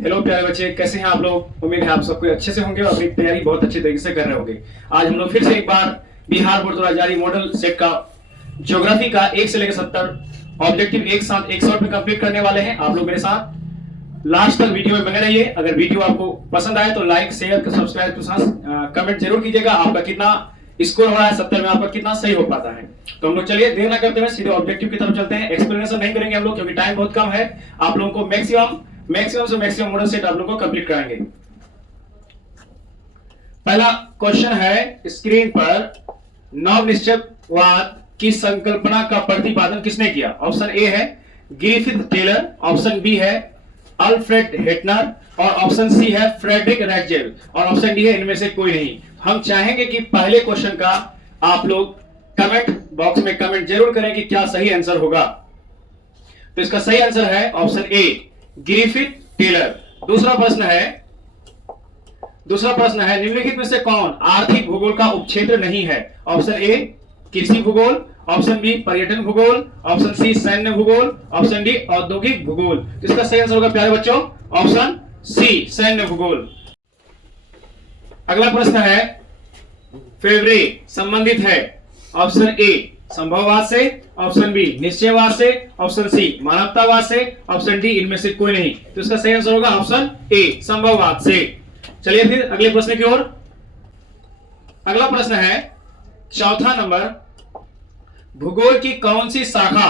Hello प्यारे बच्चे, कैसे हैं आप लोग। उम्मीद है आप सबको अच्छे से होंगे और अपनी तैयारी बहुत अच्छे तरीके से कर रहे होंगे। आज हम लोग फिर से एक बार बिहार बोर्ड द्वारा जारी मॉडल सेट का ज्योग्राफी का 1 से लेकर 70 ऑब्जेक्टिव एक साथ 100 में कंप्लीट करने वाले हैं। आप लोग मेरे साथ लास्ट तक वीडियो में बने रहिए। अगर वीडियो आपको पसंद आए तो लाइक शेयर सब्सक्राइब के साथ कमेंट जरूर कीजिएगा। आपका कितना स्कोर हो रहा है 70 में, आपका कितना सही हो पाता है। तो हम लोग चलिए देर ना करते हुए सीधे ऑब्जेक्टिव की तरफ चलते हैं। एक्सप्लेनेशन नहीं करेंगे हम लोग क्योंकि टाइम बहुत कम है। आप लोगों को मैक्सिमम से मैक्सिमम मॉडल सेट आप लोगों को कंप्लीट कराएंगे। पहला क्वेश्चन है स्क्रीन पर, नवनिश्चयवाद की संकल्पना का प्रतिपादन किसने किया। ऑप्शन ए है ग्रिफिथ टेलर, ऑप्शन बी है अल्फ्रेड हेटनर और ऑप्शन सी है फ्रेडरिक रैगजेल और ऑप्शन डी है इनमें से कोई नहीं। हम चाहेंगे कि पहले क्वेश्चन का आप लोग कमेंट बॉक्स में कमेंट जरूर करें कि क्या सही आंसर होगा। तो इसका सही आंसर है ऑप्शन ए ग्रिफिथ टेलर। दूसरा प्रश्न है निम्नलिखित में से कौन आर्थिक भूगोल का उपक्षेत्र नहीं है। ऑप्शन ए कृषि भूगोल, ऑप्शन बी पर्यटन भूगोल, ऑप्शन सी सैन्य भूगोल, ऑप्शन डी औद्योगिक भूगोल। तो इसका सही आंसर होगा प्यारे बच्चों ऑप्शन सी सैन्य भूगोल। अगला प्रश्न है फेवरे संबंधित है ऑप्शन ए संभववाद से, ऑप्शन बी निश्चयवाद से, ऑप्शन सी मानवतावाद से, ऑप्शन डी इनमें से कोई नहीं। तो इसका सही आंसर होगा ऑप्शन ए संभववाद से। चलिए फिर अगले प्रश्न की ओर। अगला प्रश्न है चौथा नंबर, भूगोल की कौन सी शाखा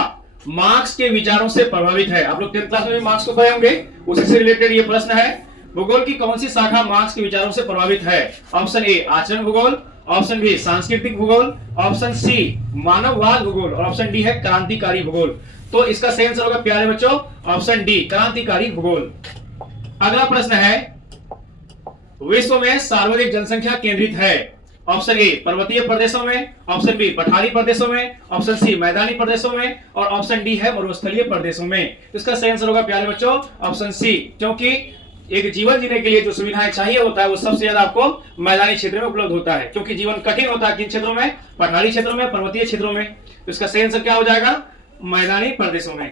मार्क्स के विचारों से प्रभावित है। आप लोग 10th क्लास में भी मार्क्स को पढ़े होंगे, उसी से रिलेटेड ये प्रश्न है। भूगोल की कौन सी शाखा मार्क्स के विचारों से प्रभावित है। ऑप्शन ए आचरण भूगोल, ऑप्शन बी सांस्कृतिक भूगोल, ऑप्शन सी मानववाद भूगोल और ऑप्शन डी है क्रांतिकारी भूगोल। तो इसका सही आंसर होगा प्यारे बच्चों ऑप्शन डी क्रांतिकारी भूगोल। अगला प्रश्न है विश्व में सर्वाधिक जनसंख्या केंद्रित है। ऑप्शन ए पर्वतीय प्रदेशों में, ऑप्शन बी पठारी प्रदेशों में, ऑप्शन सी मैदानी प्रदेशों में और ऑप्शन डी है मरुस्थलीय प्रदेशों में। तो इसका सही आंसर होगा प्यारे बच्चों ऑप्शन सी, क्योंकि एक जीवन जीने के लिए जो सुविधाएं चाहिए होता है वो सबसे ज्यादा आपको मैदानी क्षेत्र में उपलब्ध होता है, क्योंकि जीवन कठिन होता है किन क्षेत्रों में, पठारी क्षेत्रों में, पर्वतीय क्षेत्रों में। तो इसका सही आंसर क्या हो जाएगा मैदानी प्रदेशों में।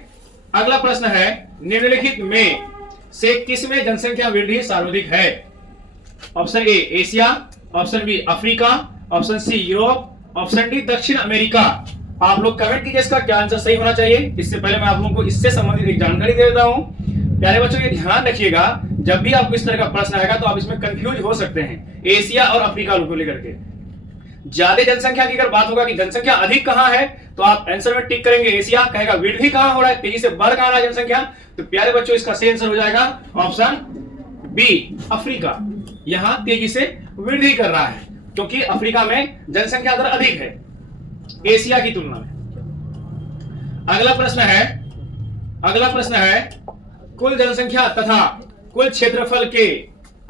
अगला प्रश्न है निम्नलिखित में से किसमें जनसंख्या वृद्धि सर्वाधिक है। Option A Asia, option B Africa, option C Europe, option D दक्षिण अमेरिका। आप लोग कमेंट कीजिए इसका क्या आंसर सही होना चाहिए। इससे पहले मैं आप लोगों को इससे संबंधित एक जानकारी दे देता हूं। प्यारे बच्चों ये ध्यान रखिएगा, जब भी आपको इस तरह का प्रश्न आएगा तो आप इसमें कंफ्यूज हो सकते हैं एशिया और अफ्रीका को लेकर के। ज्यादा जनसंख्या की अगर बात होगा कि जनसंख्या अधिक कहां है तो आप आंसर में टिक करेंगे एशिया, कहेगा वृद्धि कहां हो रहा है, तेजी से बढ़ कहां रहा है जनसंख्या। तो प्यारे बच्चों इसका सही आंसर हो जाएगा ऑप्शन बी अफ्रीका। यहां तेजी से वृद्धि कर रहा है क्योंकि अफ्रीका में जनसंख्या दर अधिक है एशिया की तुलना में। अगला प्रश्न है कुल जनसंख्या तथा कुल क्षेत्रफल के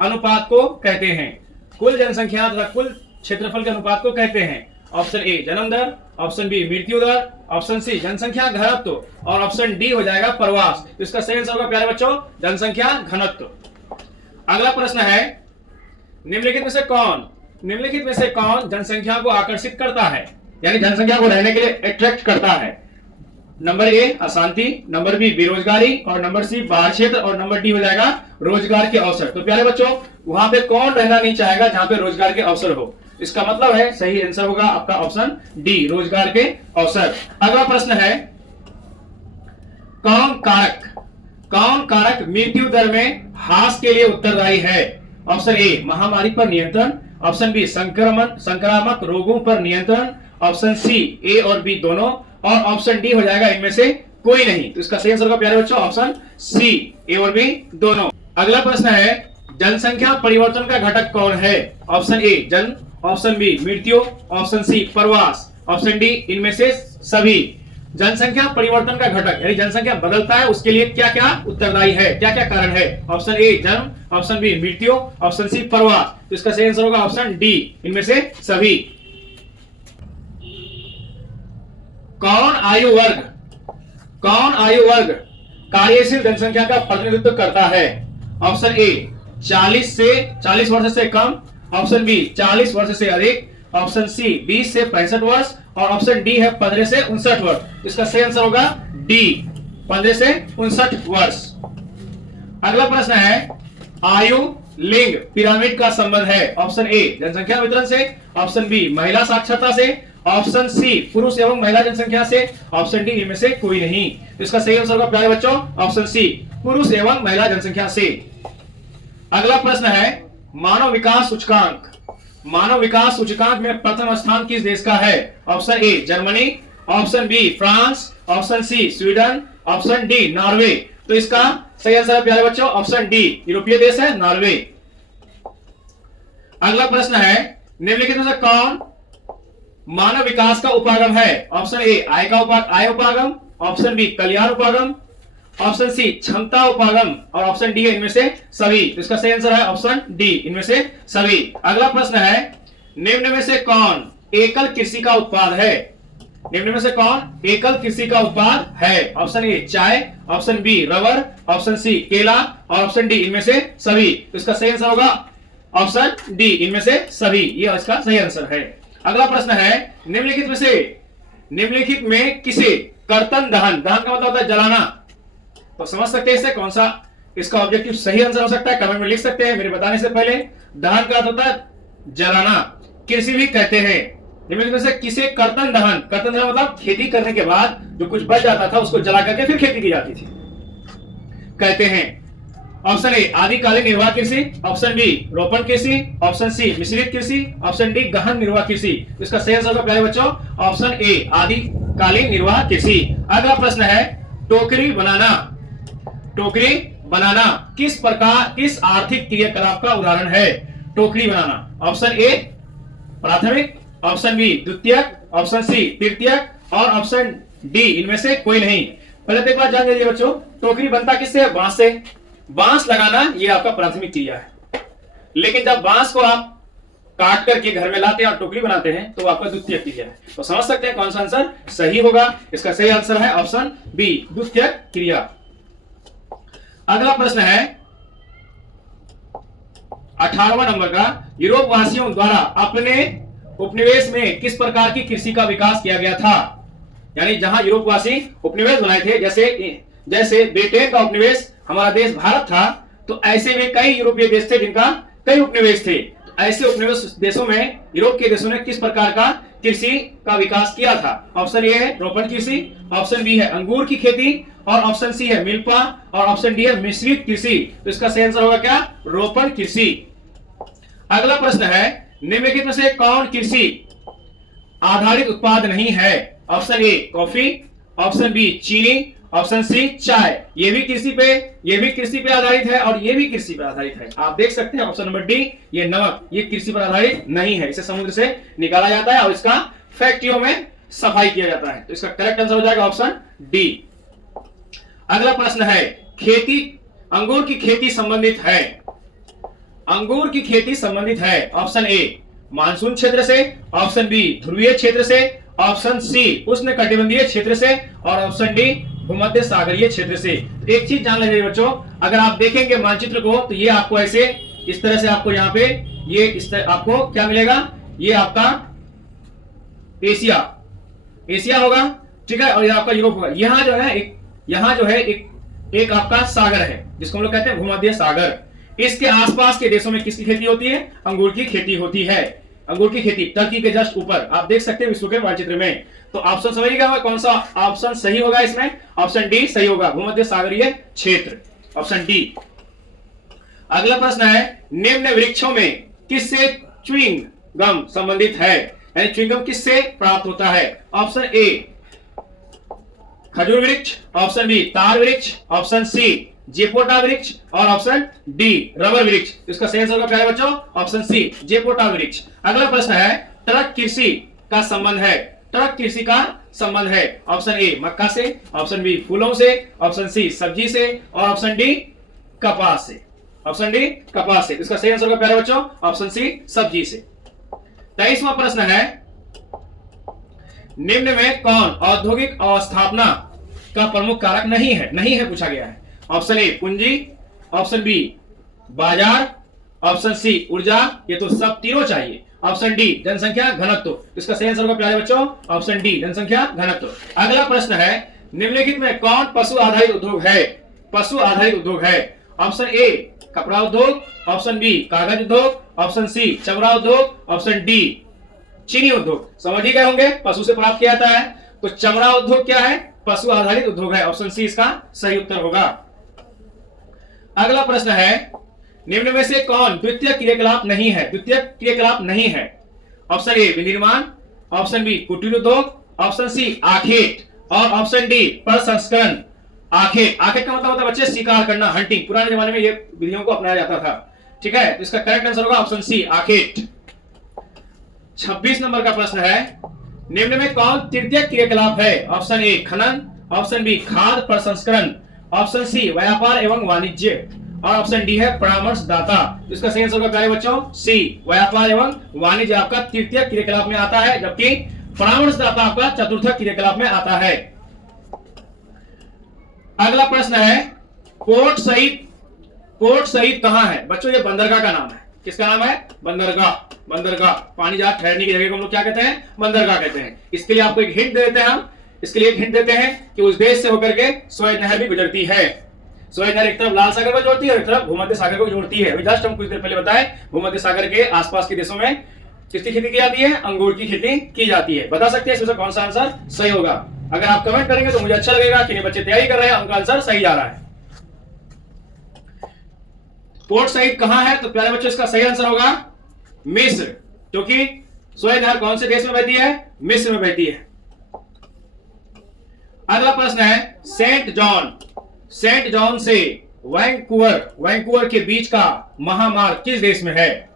अनुपात को कहते हैं। कुल जनसंख्या तथा कुल क्षेत्रफल के अनुपात को कहते हैं। ऑप्शन ए जन्म दर, ऑप्शन बी मृत्यु दर, ऑप्शन सी जनसंख्या घनत्व और ऑप्शन डी हो जाएगा प्रवास। तो इसका सही आंसर होगा प्यारे बच्चों जनसंख्या घनत्व। अगला प्रश्न है निम्नलिखित में से कौन जनसंख्या को आकर्षित करता है, यानी जनसंख्या को रहने के लिए अट्रैक्ट करता है। नंबर ए अशांति, नंबर बी बेरोजगारी और नंबर सी बाहर क्षेत्र और नंबर डी हो जाएगा रोजगार के अवसर। तो प्यारे बच्चों वहां पे कौन रहना नहीं चाहेगा जहां पे रोजगार के अवसर हो। इसका मतलब है सही आंसर होगा आपका ऑप्शन डी रोजगार के अवसर। अगला प्रश्न है कौन कारक मृत्यु दर में ह्रास के लिए उत्तरदायी है। ऑप्शन ए महामारी पर नियंत्रण, ऑप्शन बी संक्रामक रोगों पर नियंत्रण, ऑप्शन सी ए और बी दोनों और ऑप्शन डी हो जाएगा इनमें से कोई नहीं। तो इसका सही आंसर होगा प्यारे बच्चों ऑप्शन सी ए और बी दोनों। अगला प्रश्न है जनसंख्या परिवर्तन का घटक कौन है। ऑप्शन ए जन्म, ऑप्शन बी मृत्यु, ऑप्शन सी प्रवास, ऑप्शन डी इनमें से सभी। जनसंख्या परिवर्तन का घटक यानी जनसंख्या बदलता है उसके लिए क्या क्या उत्तरदायी है, क्या क्या कारण है। ऑप्शन ए जन्म, ऑप्शन बी मृत्यु, ऑप्शन सी प्रवास। तो इसका सही आंसर होगा ऑप्शन डी इनमें से सभी। कौन आयु वर्ग कार्यशील जनसंख्या का प्रतिनिधित्व करता है। ऑप्शन ए 40 वर्ष से कम, ऑप्शन बी 40 वर्ष से अधिक, ऑप्शन सी 20 से 65 वर्ष और ऑप्शन डी है 15 से 59 वर्ष। इसका सही आंसर होगा डी 15 से 59 वर्ष। अगला प्रश्न है आयु, लिंग, पिरामिड का संबंध है? ऑप्शन ए जनसंख्या वितरण से, ऑप्शन बी महिला साक्षरता से, ऑप्शन सी पुरुष एवं महिला जनसंख्या से, ऑप्शन डी इनमें से कोई नहीं। तो इसका सही आंसर होगा प्यारे बच्चों ऑप्शन सी पुरुष एवं महिला जनसंख्या से। अगला प्रश्न है मानव विकास सूचकांक। मानव विकास सूचकांक में प्रथम स्थान किस देश का है? Option A Germany, option B France, option C Sweden, option D Norway. तो इसका सही आंसर है प्यारे बच्चों ऑप्शन डी यूरोपीय देश है नॉर्वे। अगला प्रश्न है निम्नलिखित में से कौन मानव विकास का उपागम है? ऑप्शन ए आय उपागम, ऑप्शन बी कल्याण उपागम, ऑप्शन सी क्षमता उपागम और ऑप्शन डी है इनमें से सभी। तो इसका सही आंसर है ऑप्शन डी इनमें से सभी। अगला प्रश्न है निम्न में से कौन एकल कृषि का उत्पाद है? निम्न में से कौन एकल कृषि का उत्पाद है? ऑप्शन ए चाय, option B rubber, option C केला और ऑप्शन डी इनमें से सभी। तो इसका सही आंसर होगा ऑप्शन डी इनमें से सभी, ये इसका सही आंसर है। अगला प्रश्न है निम्नलिखित में किसे कर्तन दहन, दहन का मतलब होता है जलाना, तो समझ सकते हैं इससे कौन सा इसका ऑब्जेक्टिव सही आंसर हो सकता है? कमेंट में लिख सकते हैं मेरे बताने से पहले। दहन का होता है जलाना, कृषि भी कहते हैं। निम्नलिखित में से किसे कर्तन दहन, कर्तन दहन मतलब खेती करने के बाद जो कुछ बच जाता था उसको जला करके फिर खेती की जाती थी कहते हैं? ऑप्शन ए आदिकालीन निर्वाह कृषि, ऑप्शन बी रोपण कृषि, ऑप्शन सी मिश्रित कृषि, ऑप्शन डी गहन निर्वाह कृषि। इसका सही आंसर होगा प्यारे बच्चों ऑप्शन ए आदिकालीन निर्वाह कृषि। अगला प्रश्न है टोकरी बनाना। टोकरी बनाना किस आर्थिक क्रियाकलाप का उदाहरण है? टोकरी बनाना ऑप्शन ए प्राथमिक, ऑप्शन बी द्वितीयक, ऑप्शन सी तृतीयक और ऑप्शन डी इनमें से कोई नहीं। पहले तो एक बात जान लीजिए बच्चों, टोकरी बनता किससे? बांस से। बांस लगाना ये आपका प्राथमिक क्रिया है, लेकिन जब बांस को आप काट करके घर में लाते हैं और टोकरी बनाते हैं तो आपका द्वितीयक क्रिया है। तो समझ सकते हैं कौन सा आंसर सही होगा? इसका सही आंसर है ऑप्शन बी द्वितीयक क्रिया। अगला प्रश्न है 18वां नंबर का, यूरोप वासियों द्वारा अपने उपनिवेश में किस प्रकार की कृषि का विकास किया गया था? यानी जहां यूरोप वासी उपनिवेश बनाए थे, जैसे ब्रिटेन का उपनिवेश हमारा देश भारत था, तो ऐसे में कई यूरोपीय देश थे जिनका कई उपनिवेश थे। ऐसे उपनिवेश देशों में यूरोप के देशों ने किस प्रकार का कृषि का विकास किया था? ऑप्शन ए है रोपण कृषि, ऑप्शन बी है अंगूर की खेती और ऑप्शन सी है मिल्पा और ऑप्शन डी है मिश्रित कृषि। तो इसका सही आंसर होगा क्या? रोपण कृषि। अगला प्रश्न है निम्नलिखित में से कौन कृषि आधारित उत्पाद नहीं है? Option A coffee, option B चीनी, ऑप्शन सी चाय। ये भी कृषि पे आधारित है और ये भी कृषि पर आधारित है। आप देख सकते हैं ऑप्शन नंबर डी ये नमक, ये कृषि पर आधारित नहीं है, इसे समुद्र से निकाला जाता है और इसका फैक्ट्रियों में सफाई किया जाता है। तो इसका करेक्ट आंसर हो जाएगा ऑप्शन डी। अगला प्रश्न है अंगूर की खेती संबंधित है। अंगूर की खेती संबंधित है ऑप्शन ए मानसून क्षेत्र से, ऑप्शन बी ध्रुवीय क्षेत्र से, ऑप्शन सी उष्णकटिबंधीय क्षेत्र से और ऑप्शन डी भूमध्य सागरीय क्षेत्र से। एक चीज जान लीजिए बच्चों, अगर आप देखेंगे मानचित्र को तो ये आपको ऐसे इस तरह से आपको यहाँ पे ये इस तरह आपको क्या मिलेगा? ये आपका एशिया होगा, ठीक है, और ये आपका यूरोप होगा। यहाँ जो है एक आपका सागर है जिसको हम लोग कहते हैं भूमध्य सागर। इसके आसपास के देशों में किसकी खेती होती है? अंगूर की खेती होती है। अंगूर की खेती टर्की के जस्ट ऊपर आप देख सकते हैं विश्व के मानचित्र में। तो ऑप्शन समझिएगा कौन सा ऑप्शन सही होगा इसमें? ऑप्शन डी सही होगा, भूमध्य सागरीय क्षेत्र, ऑप्शन डी। अगला प्रश्न है निम्न वृक्षों में किससे च्युइंग गम संबंधित है? यानी च्युइंग गम किससे प्राप्त होता है? ऑप्शन ए खजूर वृक्ष, ऑप्शन बी तार वृक्ष, ऑप्शन सी जेपोटा वृक्ष और ऑप्शन डी रबर वृक्ष। इसका सही आंसर होगा प्यारे बच्चों ऑप्शन सी जेपोटा वृक्ष। अगला प्रश्न है ट्रक कृषि का संबंध है। ट्रक कृषि का संबंध है ऑप्शन ए मक्का से, ऑप्शन बी फूलों से, ऑप्शन सी सब्जी से और ऑप्शन डी कपास से। ऑप्शन डी कपास से। इसका सही आंसर होगा प्यारे बच्चों ऑप्शन सी सब्जी से। 23वां प्रश्न है निम्न में कौन औद्योगिक अवस्थापना का प्रमुख कारक नहीं है पूछा गया है। ऑप्शन ए पूंजी, ऑप्शन बी बाजार, ऑप्शन सी ऊर्जा, ये तो सब तीनों चाहिए, ऑप्शन डी जनसंख्या घनत्व। इसका सही आंसर होगा प्यारे बच्चों ऑप्शन डी जनसंख्या घनत्व। अगला प्रश्न है निम्नलिखित में कौन पशु आधारित उद्योग है? पशु आधारित उद्योग है ऑप्शन ए कपड़ा उद्योग, ऑप्शन बी कागज उद्योग, ऑप्शन सी चमड़ा उद्योग, ऑप्शन डी चीनी उद्योग। समझ ही गए होंगे पशु से प्राप्त किया जाता है, तो चमड़ा उद्योग क्या है? पशु आधारित उद्योग है। ऑप्शन सी इसका सही उत्तर होगा। अगला प्रश्न है, निम्न में से कौन द्वितीय क्रियाकलाप नहीं है? द्वितीय क्रियाकलाप नहीं है। ऑप्शन ए विनिर्माण, ऑप्शन बी कुटीर उद्योग, ऑप्शन सी आखेट और ऑप्शन डी प्रसंस्करण। आखेट, आखेट का मतलब होता है बच्चे शिकार करना, हंटिंग। पुराने जमाने में ये विधियों को अपनाया जाता था। ठीक है, तो इसका करेक्ट आंसर होगा ऑप्शन सी आखेट। 26 नंबर का प्रश्न है, निम्न में कौन तृतीय क्रियाकलाप है? ऑप्शन ए खनन, ऑप्शन बी खाद्य प्रसंस्करण, ऑप्शन सी व्यापार एवं वाणिज्य और ऑप्शन डी है परामर्शदाता। इसका सही आंसर होगा प्यारे बच्चों सी व्यापार एवं वाणिज्य आपका तृतीय क्रियाकलाप में आता है, जबकि परामर्शदाता आपका चतुर्थ क्रियाकलाप में आता है। अगला प्रश्न है, पोर्ट सईद कहां है? बच्चों ये बंदरगाह का नाम है। किसका नाम है? बंदरगाह। बंदरगाह पानी जहां ठहरने की जगह को हम लोग क्या कहते हैं? बंदरगाह कहते हैं। इसके लिए आपको एक हिंट दे देते हैं हम। इसके लिए एक हिंट देते हैं कि उस देश से होकर के स्वेज नहर भी गुजरती है। स्वेज नहर एक तरफ लाल सागर को जोड़ती है और एक तरफ भूमध्य सागर को जोड़ती है। जस्ट हम कुछ देर पहले बताए भूमध्य सागर के आसपास के देशों में किसकी खेती की जाती है? अंगूर की खेती की जाती है। बता सकते हैं इसमें कौन सा आंसर सही होगा? अगर आप कमेंट करेंगे तो मुझे अच्छा लगेगा कि बच्चे तैयारी कर रहे हैं, उनका आंसर सही जा रहा है। पोर्ट सईद कहां है? तो प्यारे बच्चों इसका सही आंसर होगा मिस्र, क्योंकि स्वेज नहर कौन से देश में बहती है? मिस्र में बहती है। अगला प्रश्न है, सेंट जॉन से वैंकूवर के बीच का महामार्ग किस देश में है?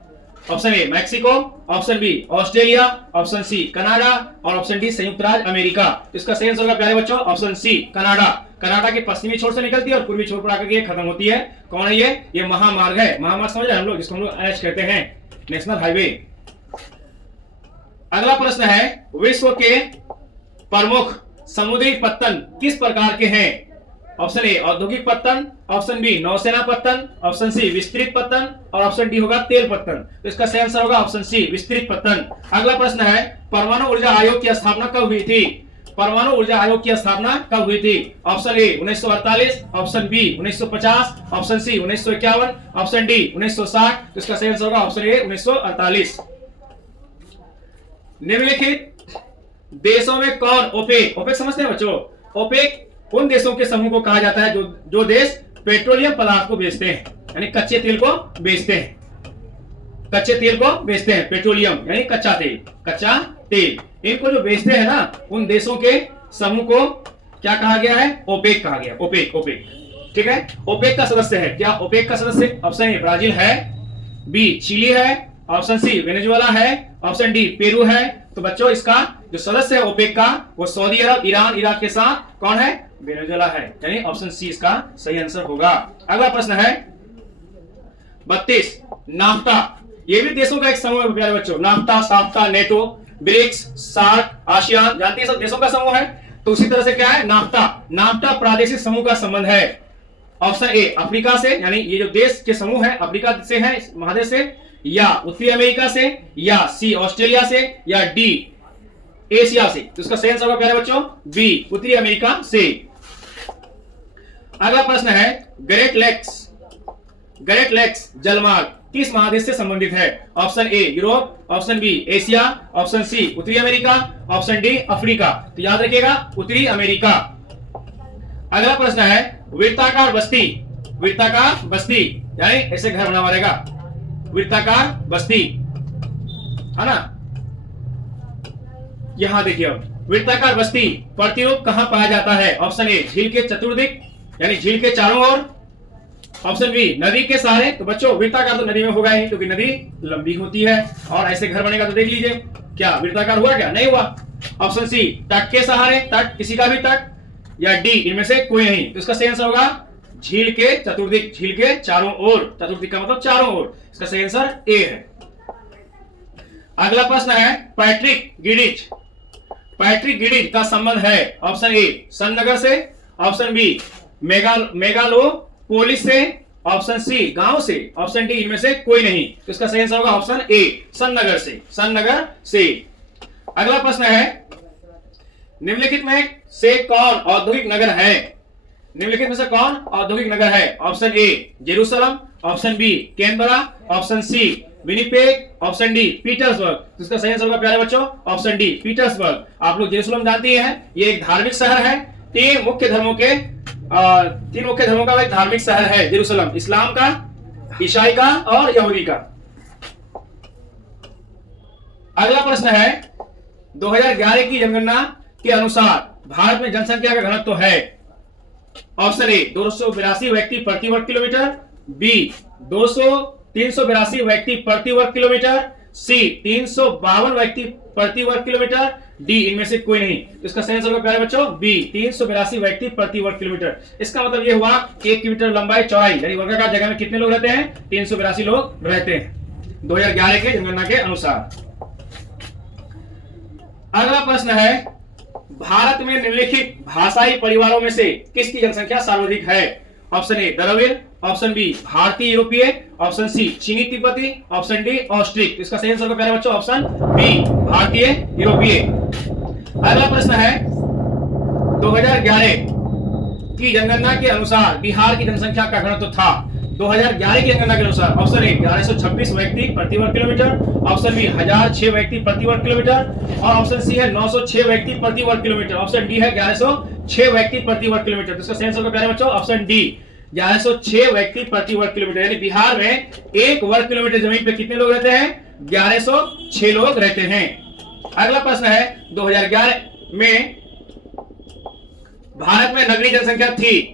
Option A Mexico, option B Australia, option C Canada और ऑप्शन डी संयुक्त राज्य अमेरिका। इसका सही आंसर होगा प्यारे बच्चों ऑप्शन सी कनाडा। कनाडा के पश्चिमी छोर से निकलती है और पूर्वी छोर पर आकर के खत्म होती है। कौन है ये? ये महामार्ग है। महामार्ग समझ रहे हैं हम लोग, जिसको हम लोग एच कहते हैं, नेशनल हाईवे। अगला प्रश्न है, विश्व के प्रमुख समुद्री पत्तन किस प्रकार के हैं? ऑप्शन ए औद्योगिक पत्तन, ऑप्शन बी नौसेना पत्तन, ऑप्शन सी विस्तृत पत्तन और ऑप्शन डी होगा तेल पत्तन। तो इसका सही आंसर होगा ऑप्शन सी विस्तृत पत्तन। अगला प्रश्न है, परमाणु ऊर्जा आयोग की स्थापना कब हुई थी? परमाणु ऊर्जा आयोग की स्थापना कब हुई थी? Option A 1948, option B 1950, option C 1951, option D 1960। तो इसका सही आंसर होगा ऑप्शन ए 1948। निम्नलिखित देशों में कौन ओपेक समझते हैं बच्चों? ओपेक उन देशों के समूह को कहा जाता है जो देश पेट्रोलियम पदार्थ को बेचते हैं, यानी कच्चे तेल को बेचते हैं। कच्चे तेल को बेचते हैं, पेट्रोलियम यानी कच्चा तेल इनको जो बेचते हैं ना, उन देशों के समूह को क्या कहा गया है? ओपेक कहा गया। ओपेक ठीक है। ओपेक का सदस्य है क्या? ओपेक का सदस्य ऑप्शन ए ब्राजील है, बी चिली है, ऑप्शन सी वेनेजुएला है, ऑप्शन डी पेरू है। तो बच्चों इसका जो सदस्य है ओपेक का वो सऊदी अरब, ईरान, इराक के साथ कौन है? वेनेजुएला है, यानी ऑप्शन सी इसका सही आंसर होगा। अगला प्रश्न है 32, नाफ्ता। ये भी देशों का एक समूह है प्यारे बच्चों। Naphtha, साफ्ता, NATO, BRICS, SAARC, ASEAN, जानते हैं सब देशों का समूह है। तो उसी तरह से क्या है? नाफ्ता प्रादेशिक समूह का संबंध है। ऑप्शन ए अफ्रीका से, यानी ये जो देश के समूह है अफ्रीका से है, महादेश से, या उत्तरी अमेरिका से, या सी ऑस्ट्रेलिया से, या डी एशिया से। तो इसका सही आंसर होगा प्यारे बच्चों बी उत्तरी अमेरिका से। अगला प्रश्न है, ग्रेट लेक्स जलमार्ग किस महादेश से संबंधित है? Option A Europe, option B Asia, option C उत्तरी अमेरिका, ऑप्शन डी अफ्रीका। तो याद रखिएगा उत्तरी अमेरिका। अगला प्रश्न है, वृत्ताकार बस्ती यानी ऐसे घर बना पड़ेगा, वृत्ताकार बस्ती है ना। यहां देखिए, वृत्ताकार बस्ती प्रतिरूप कहां पाया जाता है? ऑप्शन ए झील के चतुर्दिक यानी झील के चारों ओर, ऑप्शन बी नदी के सहारे। तो बच्चों वृत्ताकार तो नदी में होगा ही, क्योंकि नदी लंबी होती है और ऐसे घर बनेगा तो देख लीजिए क्या वृत्ताकार हुआ? क्या नहीं हुआ? ऑप्शन सी तट के सहारे, तट किसी का भी तट, या डी इनमें से कोई नहीं। तो इसका सही आंसर होगा झील के चतुर्दिक, झील के चारों ओर। चतुर्दिक का मतलब चारों ओर। इसका सही आंसर ए है। अगला प्रश्न है, पैट्रिक गिडिज का संबंध है? ऑप्शन ए सन नगर से, ऑप्शन बी मेगालोपोलिस से, ऑप्शन सी गांव से, ऑप्शन डी इनमें से कोई नहीं। तो इसका सही आंसर होगा ऑप्शन ए सन नगर से। अगला प्रश्न है, निम्नलिखित में से कौन औद्योगिक नगर है? निम्नलिखित में से कौन औद्योगिक नगर है? Option A Jerusalem, option B Canberra, option C Winnipeg, option D Petersburg. तो इसका सही आंसर होगा प्यारे बच्चों ऑप्शन डी पीटर्सबर्ग। आप लोग जेरूसलम जानते हैं, ये एक धार्मिक शहर है। तीन मुख्य धर्मों का एक धार्मिक शहर है जेरूसलम, इस्लाम का, ईसाई का और यहूदी का। अगला प्रश्न है 2011 की जनगणना के अनुसार भारत में जनसंख्या का घनत्व है। ऑप्शन ए 282 व्यक्ति प्रति वर्ग किलोमीटर, बी 382 व्यक्ति प्रति वर्ग किलोमीटर, सी 352 व्यक्ति प्रति वर्ग किलोमीटर, डी इनमें से कोई नहीं। तो इसका सही आंसर होगा प्यारे बच्चों बी 382 व्यक्ति प्रति वर्ग किलोमीटर। इसका मतलब ये हुआ 1 किलोमीटर लंबाई चौड़ाई यानी वर्गाकार जगह में कितने लोग रहते हैं? 382 लोग रहते हैं 2011 के जनगणना के अनुसार। अगला प्रश्न है भारत में निम्नलिखित भाषाई परिवारों में से किसकी जनसंख्या सर्वाधिक है? Option A Dravid, option B भारतीय यूरोपीय, ऑप्शन सी चीनी तिब्बती, ऑप्शन डी ऑस्ट्रिक। इसका सही आंसर प्यारे बच्चों ऑप्शन बी भारतीय यूरोपीय। अगला प्रश्न है 2011 की जनगणना के अनुसार बिहार की जनसंख्या का घनत्व था। 2011 की जनगणना के अनुसार ऑप्शन ए 1126 व्यक्ति प्रति वर्ग किलोमीटर, ऑप्शन बी 1006 व्यक्ति प्रति वर्ग किलोमीटर और ऑप्शन सी है 906 व्यक्ति प्रति वर्ग किलोमीटर, ऑप्शन डी है 1106 व्यक्ति प्रति वर्ग किलोमीटर। तो इसका सही आंसर प्यारे बच्चों ऑप्शन डी 1106 व्यक्ति प्रति वर्ग किलोमीटर। यानी बिहार में 1 वर्ग किलोमीटर जमीन पे कितने लोग रहते हैं? 1106 लोग रहते हैं। अगला प्रश्न है 2011 में भारत में नगरीय जनसंख्या थी।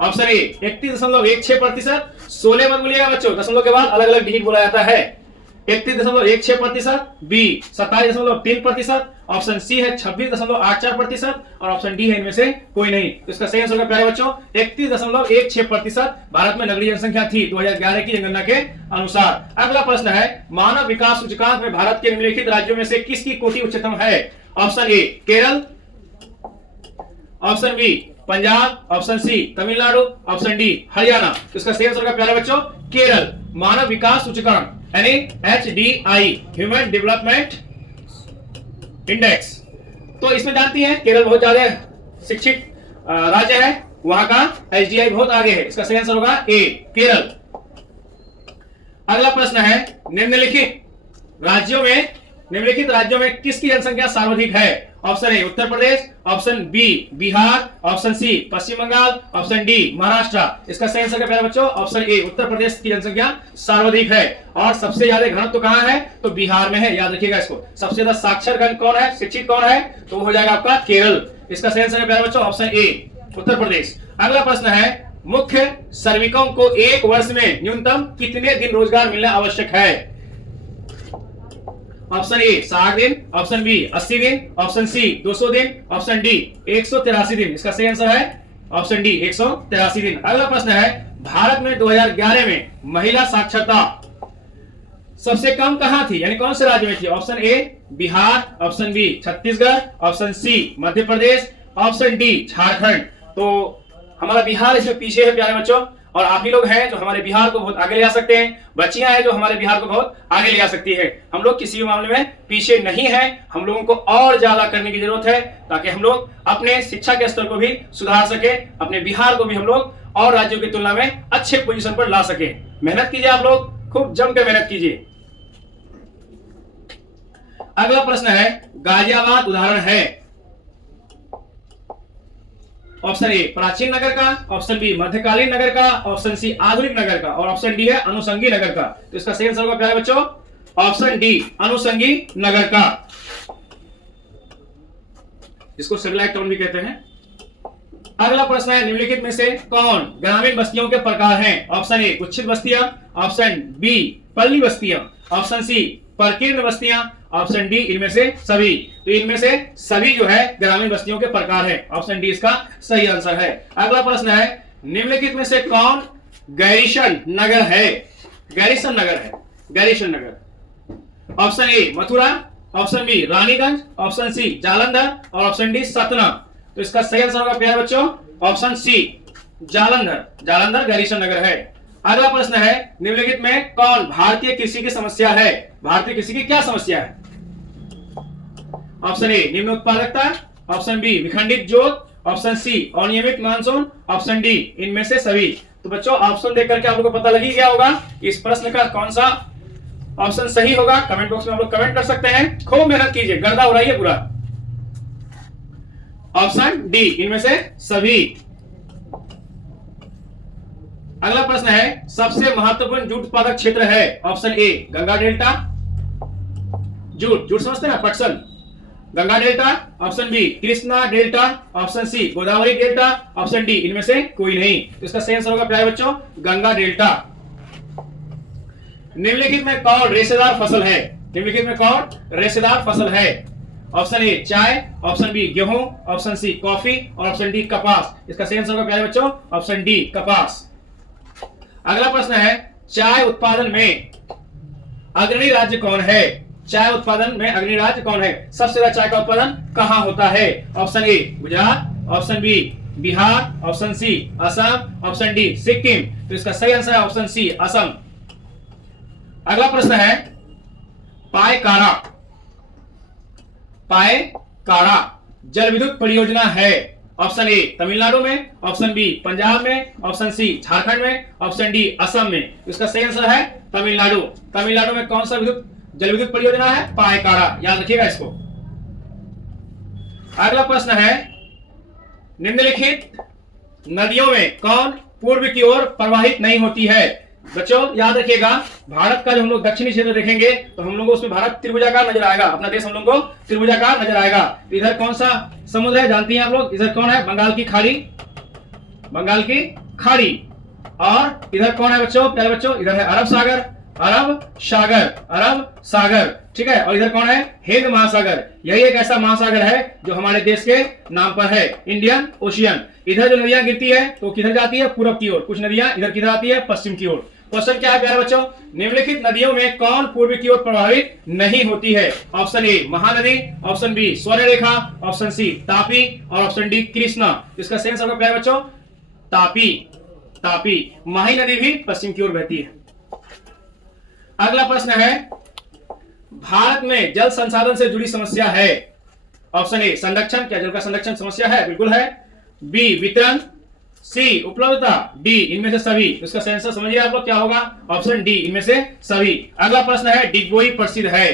ऑप्शन ए 31.16%, 16 मत बोलिएगा बच्चों, दशमलव के बाद अलग अलग डिजिट बोला जाता है। 31.16%, बी 27.3%, ऑप्शन सी है 26.84% और ऑप्शन डी है इनमें से कोई नहीं। तो इसका सही आंसर प्यारे बच्चों 31.16% भारत में नगरीय जनसंख्या थी 2011 की जनगणना के अनुसार। अगला प्रश्न है मानव विकास सूचकांक में भारत के निम्नलिखित राज्यों में से किसकी कोटि उच्चतम है? Option A Kerala, option B Punjab, option C Tamil Nadu, option D Haryana. तो इसका सही आंसर प्यारे बच्चों केरल। मानव विकास सूचकांक यानी HDI ह्यूमन डेवलपमेंट इंडेक्स। तो इसमें जानती हैं केरल बहुत ज्यादा शिक्षित राज्य है, वहां का HDI बहुत आगे है। इसका सही आंसर होगा ए केरल। अगला प्रश्न है निम्नलिखित राज्यों में किसकी जनसंख्या सर्वाधिक है? Option A Uttar Pradesh, option B Bihar, option C Paschim Bengal, option D Maharashtra. इसका सही आंसर प्यारे बच्चों ऑप्शन ए उत्तर प्रदेश की जनसंख्या सर्वाधिक है। और सबसे ज्यादा घनत्व कहां है? तो बिहार में है, याद रखिएगा इसको। सबसे ज्यादा साक्षर कौन है, शिक्षित कौन है? तो हो जाएगा आपका केरल। इसका सही आंसर प्यारे बच्चों ऑप्शन ए उत्तर प्रदेश। अगला प्रश्न है मुख्य श्रमिकों को एक वर्ष में न्यूनतम कितने दिन रोजगार मिलना आवश्यक है? ऑप्शन ए 60 दिन, ऑप्शन बी 80 दिन, ऑप्शन सी 200 दिन, ऑप्शन डी 183 दिन। इसका सही आंसर है ऑप्शन डी 183 दिन। अगला प्रश्न है भारत में 2011 में महिला साक्षरता सबसे कम कहां थी, यानी कौन से राज्य में थी? Option A Bihar, option B Chhattisgarh, option C Madhya Pradesh, option D Jharkhand. तो हमारा बिहार इसमें पीछे है प्यारे बच्चों, और आप ही लोग हैं जो हमारे बिहार को बहुत आगे ले जा सकते हैं। बच्चियां हैं जो हमारे बिहार को बहुत आगे ले जा सकती है। हम लोग किसी भी मामले में पीछे नहीं है, हम लोगों को और ज्यादा करने की जरूरत है ताकि हम लोग अपने शिक्षा के स्तर को भी सुधार सके, अपने बिहार को भी हम लोग और राज्यों की तुलना में अच्छे पोजीशन पर ला सके। मेहनत कीजिए, आप लोग खूब जम के मेहनत कीजिए। अगला प्रश्न है गाजियाबाद उदाहरण है। ऑप्शन ए प्राचीन नगर का, ऑप्शन बी मध्यकालीन नगर का, ऑप्शन सी आधुनिक नगर का और ऑप्शन डी है अनुषंगी नगर का। तो इसका सही आंसर होगा प्यारे बच्चों ऑप्शन डी अनुषंगी नगर का, जिसको सैटेलाइट टाउन भी कहते हैं। अगला प्रश्न है निम्नलिखित में से कौन ग्रामीण बस्तियों के प्रकार हैं? ऑप्शन ए गुच्छित बस्तियां, ऑप्शन बी पल्ली बस्तियां, ऑप्शन सी प्रकीर्ण बस्तियां, ऑप्शन डी इनमें से सभी। तो इनमें से सभी जो है ग्रामीण बस्तियों के प्रकार है, ऑप्शन डी इसका सही आंसर है। अगला प्रश्न है निम्नलिखित में से कौन गैरीसन नगर है? गैरीसन नगर है, गैरीसन नगर। Option A Mathura, option B Raniganj, option C Jalandhar और ऑप्शन डी सतना। तो इसका सही आंसर होगा प्यारे बच्चों option C Jalandhar. Jalandhar garrison नगर है। अगला प्रश्न है निम्नलिखित में कौन भारतीय कृषि की समस्या है? भारतीय कृषि की क्या समस्या है? ऑप्शन ए निम्न उत्पादकता, ऑप्शन बी विखंडित जोत, ऑप्शन सी अनियमित मानसून, ऑप्शन डी इनमें से सभी। तो बच्चों ऑप्शन देख करके आप लोगों को पता लग ही गया होगा कि इस प्रश्न का कौन सा ऑप्शन सही होगा। कमेंट बॉक्स में आप लोग कमेंट कर सकते हैं, खूब मेहनत कीजिए, गर्दा उड़ाइए पूरा। ऑप्शन डी इनमें से सभी। अगला प्रश्न है सबसे महत्वपूर्ण जूट उत्पादक क्षेत्र है। Option A Ganga delta, jute समझते ना, पटसन, Ganga delta. Option B Krishna delta, option C Godavari delta, option D इनमें से कोई नहीं। तो इसका सही आंसर होगा प्यारे बच्चों गंगा डेल्टा। निम्नलिखित में कौन रेशेदार फसल है? निम्नलिखित में कौन रेशेदार फसल है? ऑप्शन ए चाय, ऑप्शन बी गेहूं, ऑप्शन सी कॉफी और ऑप्शन डी कपास। इसका सही आंसर होगा प्यारे बच्चों ऑप्शन डी कपास। अगला प्रश्न है चाय उत्पादन में अग्रणी राज्य कौन है? चाय उत्पादन में अग्रणी राज्य कौन है? सबसे ज्यादा चाय का उत्पादन कहां होता है? Option A Gujarat, option B Bihar, option C Assam, option D Sikkim. तो इसका सही आंसर है ऑप्शन सी असम। अगला प्रश्न है पायकाड़ा, पायकाड़ा जल विद्युत परियोजना है। ऑप्शन ए तमिलनाडु में, ऑप्शन बी पंजाब में, ऑप्शन सी झारखंड में, ऑप्शन डी असम में। इसका सही आंसर है तमिलनाडु। तमिलनाडु में कौन सा जल विद्युत परियोजना है? पायकाड़ा, याद रखिएगा इसको। अगला प्रश्न है निम्नलिखित नदियों में कौन पूर्व की ओर प्रवाहित नहीं होती है? बच्चों याद रखिएगा, भारत का जो हम लोग दक्षिणी क्षेत्र देखेंगे तो हम लोगों को उसमें भारत त्रिभुजाकार नजर आएगा, अपना देश हम लोग को त्रिभुजाकार नजर आएगा। इधर कौन सा समुद्र है जानती हैं आप लोग? इधर कौन है? बंगाल की खाड़ी, बंगाल की खाड़ी। और इधर कौन है बच्चों? प्यारे बच्चों इधर है अरब सागर, अरब सागर, अरब सागर, ठीक है। और इधर कौन है? हिंद महासागर। यही एक ऐसा महासागर है जो हमारे देश के नाम पर है, इंडियन ओशियन। इधर जो नदियां गिरती है तो किधर जाती है? पूरब की ओर। कुछ नदियां इधर किधर आती है? पश्चिम की ओर। क्वेश्चन क्या है प्यारे बच्चों? निम्नलिखित नदियों में कौन पूर्व की ओर प्रभावित नहीं होती है? Option A Mahanadi, option B Swarna Rekha, option C Tapi और ऑप्शन डी कृष्णा। इसका सही आंसर प्यारे बच्चों तापी, तापी। माही नदी भी पश्चिम की ओर बहती है। अगला प्रश्न है भारत में जल संसाधन से जुड़ी समस्या है। ऑप्शन ए संरक्षण, क्या जल का संरक्षण समस्या है? बिल्कुल है। बी वितरण, सी उपलब्धता, डी इनमें से सभी। इसका सही आंसर समझिए आप लोग क्या होगा? ऑप्शन डी इनमें से सभी। अगला प्रश्न है डिगबोई प्रसिद्ध है।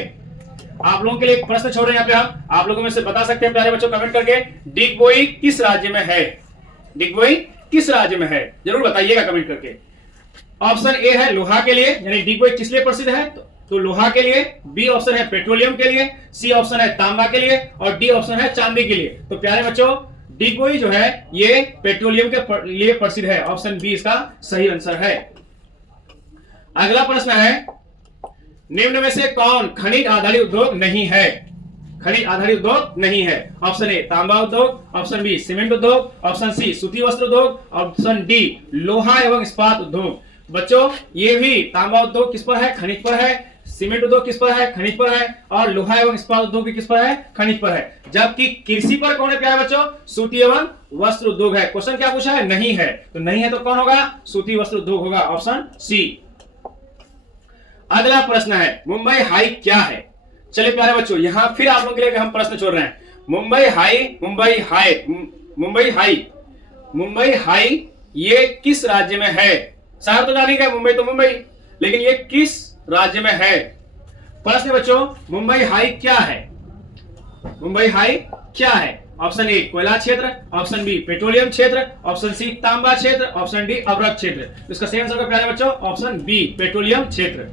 आप लोगों के लिए एक प्रश्न छोड़ रहे हैं यहाँ पे हम, आप लोगों में से बता सकते हैं प्यारे बच्चों कमेंट करके, डिगबोई किस राज्य में है? डिगबोई किस राज्य में है? जरूर बताइएगा कमेंट करके। ऑप्शन ए है लोहा के लिए, यानी डिगबोई किस लिए प्रसिद्ध है? तो लोहा के लिए। बी ऑप्शन है पेट्रोलियम के लिए, सी ऑप्शन है तांबा के लिए और डी ऑप्शन है चांदी के लिए। तो प्यारे बच्चों डिगबोई जो है ये पेट्रोलियम के लिए प्रसिद्ध है। ऑप्शन बी इसका सही आंसर है। अगला प्रश्न है निम्न में से कौन खनिज आधारित उद्योग नहीं है? खनिज आधारित उद्योग नहीं है। ऑप्शन ए तांबा उद्योग, ऑप्शन बी सीमेंट उद्योग, ऑप्शन सी सूती वस्त्र उद्योग, ऑप्शन डी लोहा एवं इस्पात उद्योग। बच्चों ये भी तांबा उद्योग किस पर है? खनिज पर है। सीमेंट उद्योग किस पर है? खनिज पर है। और लोहा एवं इस्पात उद्योग किस पर है? खनिज पर है। जबकि कृषि पर कौन है प्यारे बच्चों? सूती एवं वस्त्र उद्योग है। क्वेश्चन क्या पूछा है? नहीं है। तो नहीं है तो कौन होगा? सूती वस्त्र उद्योग होगा, ऑप्शन सी। अगला प्रश्न है मुंबई हाई क्या है? चलिए प्यारे बच्चों यहां फिर आप लोगों के लिए हम प्रश्न छोड़ रहे हैं। Mumbai high, Mumbai high, Mumbai high, Mumbai high ये किस राज्य में है? शहर तो जानेगा मुंबई तो मुंबई, लेकिन ये किस राज्य में है? प्रश्न बच्चों मुंबई हाई क्या है? मुंबई हाई क्या है? ऑप्शन ए कोयला क्षेत्र, ऑप्शन बी पेट्रोलियम क्षेत्र, ऑप्शन सी तांबा क्षेत्र, ऑप्शन डी अवरक्त क्षेत्र। इसका सही आंसर प्यारे बच्चों ऑप्शन बी पेट्रोलियम क्षेत्र।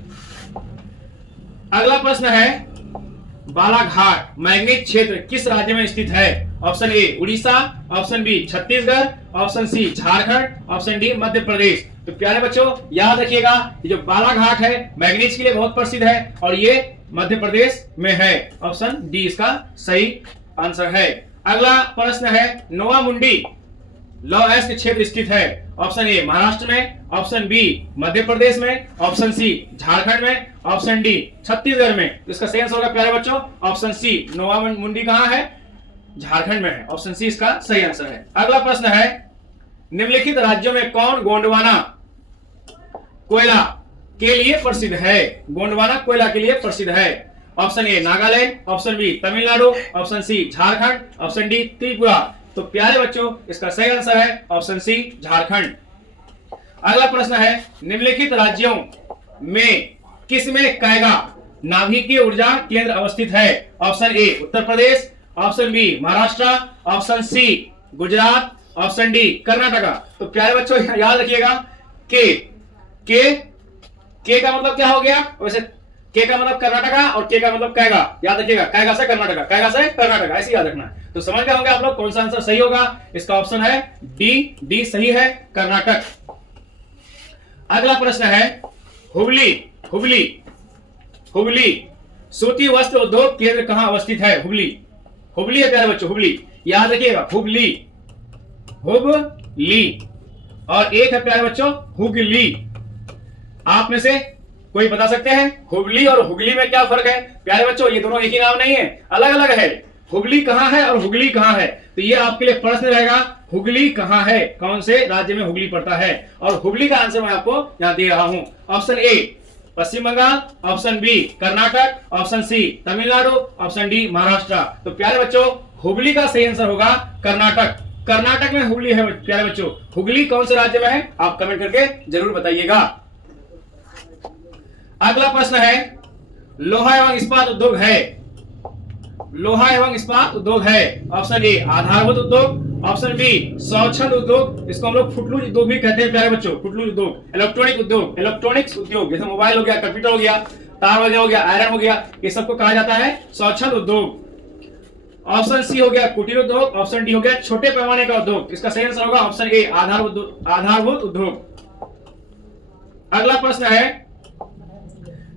अगला प्रश्न है बालाघाट मैग्नीज क्षेत्र किस राज्य में स्थित है? Option A Orissa, option B Chhattisgarh, option C Jharkhand, option D Madhya Pradesh. तो प्यारे बच्चों याद रखिएगा ये जो बालाघाट है मैग्नीज के लिए बहुत प्रसिद्ध है और ये मध्य प्रदेश में है। ऑप्शन डी इसका सही आंसर है। अगला प्रश्न है नोवा मुंडी लौह अयस्क क्षेत्र स्थित है। ऑप्शन ए महाराष्ट्र में, ऑप्शन बी मध्य प्रदेश में, ऑप्शन सी झारखंड में, ऑप्शन डी छत्तीसगढ़ में। इसका सही आंसर होगा प्यारे बच्चों ऑप्शन सी नोवा मुंडी कहां है? झारखंड में है। ऑप्शन सी इसका सही आंसर है। अगला प्रश्न है निम्नलिखित राज्यों में कौन गोंडवाना कोयला के लिए प्रसिद्ध है? गोंडवाना कोयला के लिए प्रसिद्ध है। Option A Nagaland, option B Tamil Nadu, option C Jharkhand, option D Tripura. तो प्यारे बच्चों इसका सही आंसर है ऑप्शन सी झारखंड। अगला प्रश्न है निम्नलिखित राज्यों में किस में कैगा नाभिकीय ऊर्जा केंद्र अवस्थित है? Option A Uttar Pradesh, option B Maharashtra, option C Gujarat, option D Karnataka. तो प्यारे बच्चों याद रखिएगा के का मतलब क्या हो गया? वैसे के का मतलब कर्नाटका और के का मतलब कैगा। याद रखिएगा कैगा से कर्नाटका, कैगा से कर्नाटका, ऐसे याद रखना है। तो समझ गए होंगे आप लोग कौन सा आंसर सही होगा? इसका ऑप्शन है डी सही है, कर्नाटक। अगला प्रश्न है हुबली सूती वस्त्र उद्योग केंद्र कहां अवस्थित है? हुबली है प्यारे बच्चों, हुबली याद रखिएगा, हुबली और एक है प्यारे बच्चों हुगली। आप में से कोई बता सकते हैं हुबली और हुगली में क्या फर्क है? प्यारे बच्चों ये दोनों एक ही नाम नहीं है, अलग अलग है। हुबली कहां है और हुगली कहां है? तो ये आपके लिए प्रश्न रहेगा हुगली कहां है, कौन से राज्य में हुगली पड़ता है? और हुगली का आंसर मैं आपको यहां दे रहा हूं। Option A Paschim Bengal, option B Karnataka, option C Tamil Nadu, option D Maharashtra. तो प्यारे बच्चों हुगली का सही आंसर होगा कर्नाटक। कर्नाटक में हुगली है प्यारे बच्चों। हुगली कौन से राज्य में है आप कमेंट करके जरूर बताइएगा। अगला प्रश्न है लोहा एवं इस्पात उद्योग है। ऑप्शन ए आधारभूत उद्योग, ऑप्शन बी स्वच्छंद उद्योग, इसको हम लोग फुटलूज उद्योग भी कहते हैं प्यारे बच्चों, फुटलूज उद्योग। इलेक्ट्रॉनिक्स उद्योग जैसे मोबाइल हो गया, कंप्यूटर हो गया, तार वगैरह हो गया, आयरन हो गया, ये सबको कहा जाता है स्वच्छंद उद्योग। ऑप्शन सी हो गया कुटीर उद्योग, ऑप्शन डी हो गया छोटे पैमाने का उद्योग। इसका सही आंसर होगा ऑप्शन ए आधारभूत उद्योग। अगला प्रश्न है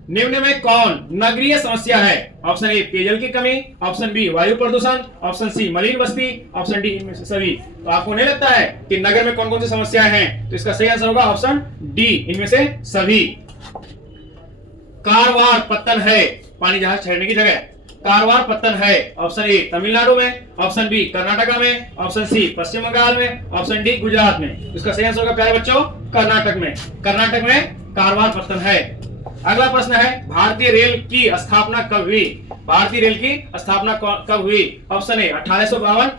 निम्न में कौन नगरीय समस्या है? ऑप्शन ए पेयजल की कमी, ऑप्शन बी वायु प्रदूषण, ऑप्शन सी मलिन बस्ती, ऑप्शन डी इनमें से सभी। तो आपको नहीं लगता है कि नगर में कौन कौन सी समस्याएं हैं? तो इसका सही आंसर होगा ऑप्शन डी इनमें से सभी। कारवार पत्तन है पानी जहाज ठहरने की जगह, कारवार पत्तन है। ऑप्शन ए तमिलनाडु में, ऑप्शन बी कर्नाटका में, ऑप्शन सी पश्चिम बंगाल में, ऑप्शन डी गुजरात में। इसका सही आंसर होगा प्यारे बच्चों कर्नाटक में कारवार पत्तन है। अगला प्रश्न है भारतीय रेल की स्थापना कब हुई? Option A 1852,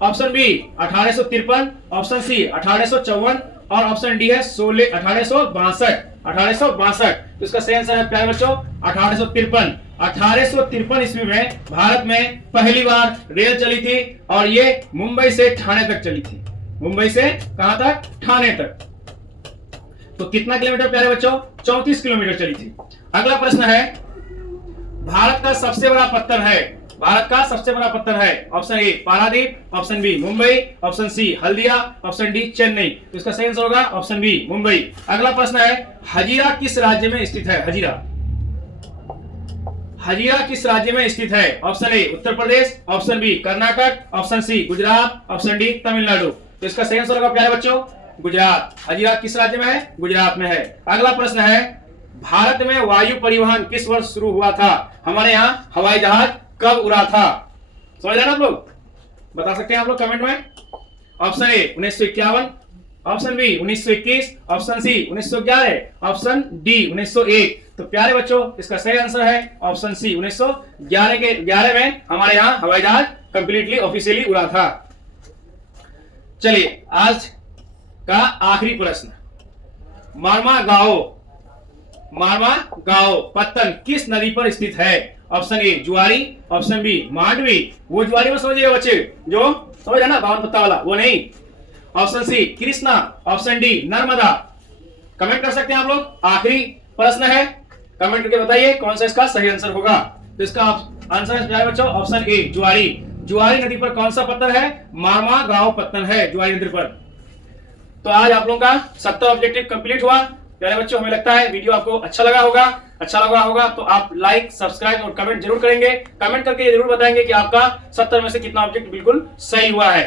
option B 1853, option C 1854 और ऑप्शन डी है 1862। तो इसका सही आंसर है प्यारे बच्चों 1853। 1853 ईस्वी में भारत में पहली बार रेल चली थी और ये मुंबई से ठाणे तक चली थी। मुंबई से कहां तक? ठाणे तक। तो कितना किलोमीटर प्यारे बच्चों? 34 किलोमीटर चली थी। अगला प्रश्न है भारत का सबसे बड़ा पत्थर है। Option A Paradip, option B Mumbai, option C Haldia, option D Chennai. तो इसका सही आंसर होगा ऑप्शन बी मुंबई। अगला प्रश्न है हजीरा किस राज्य में स्थित है? हजीरा किस राज्य में स्थित है? Option A Uttar Pradesh, option B Karnataka, option C Gujarat, option D Tamil Nadu. तो इसका सही आंसर होगा प्यारे बच्चों गुजरात। हजीरा किस राज्य में है? गुजरात में है। अगला प्रश्न है भारत में वायु परिवहन किस वर्ष शुरू हुआ था? हमारे यहाँ हवाई जहाज कब उड़ा था? समझ रहे ना आप लोग? बता सकते हैं आप लोग कमेंट में। Option A 1951, option B 1921, option C 1911, option D 1901। तो प्यारे बच्चों इसका सही आंसर है ऑप्शन सी 1911 के 11 में हमारे यहाँ हवाई जहाज कंप्लीटली ऑफिशियली उड़ा था। चलिए आज का आखिरी प्रश्न, मारमा गांव किस नदी पर स्थित है? ऑप्शन ए जुआरी, ऑप्शन बी मांडवी, वो जुआरी में समझिएगा बच्चे जो समझ है ना बावन पत्ता वाला, वो नहीं। Option C Krishna, option D Narmada. Comment कर सकते हैं आप लोग। आखिरी प्रश्न है, कमेंट करके बताइए कौन सा इसका सही आंसर होगा। तो इसका आंसर है बच्चों ऑप्शन ए जुआरी नदी पर कौन सा पत्थर है? मारमा गांव पत्थर है जुआरी नदी पर। तो आज आप लोगों का 70 ऑब्जेक्टिव कंप्लीट हुआ। प्यारे बच्चों हमें लगता है वीडियो आपको अच्छा लगा होगा तो आप लाइक, सब्सक्राइब और कमेंट जरूर करेंगे। कमेंट करके ये जरूर बताएंगे कि आपका 70 में से कितना ऑब्जेक्ट बिल्कुल सही हुआ है।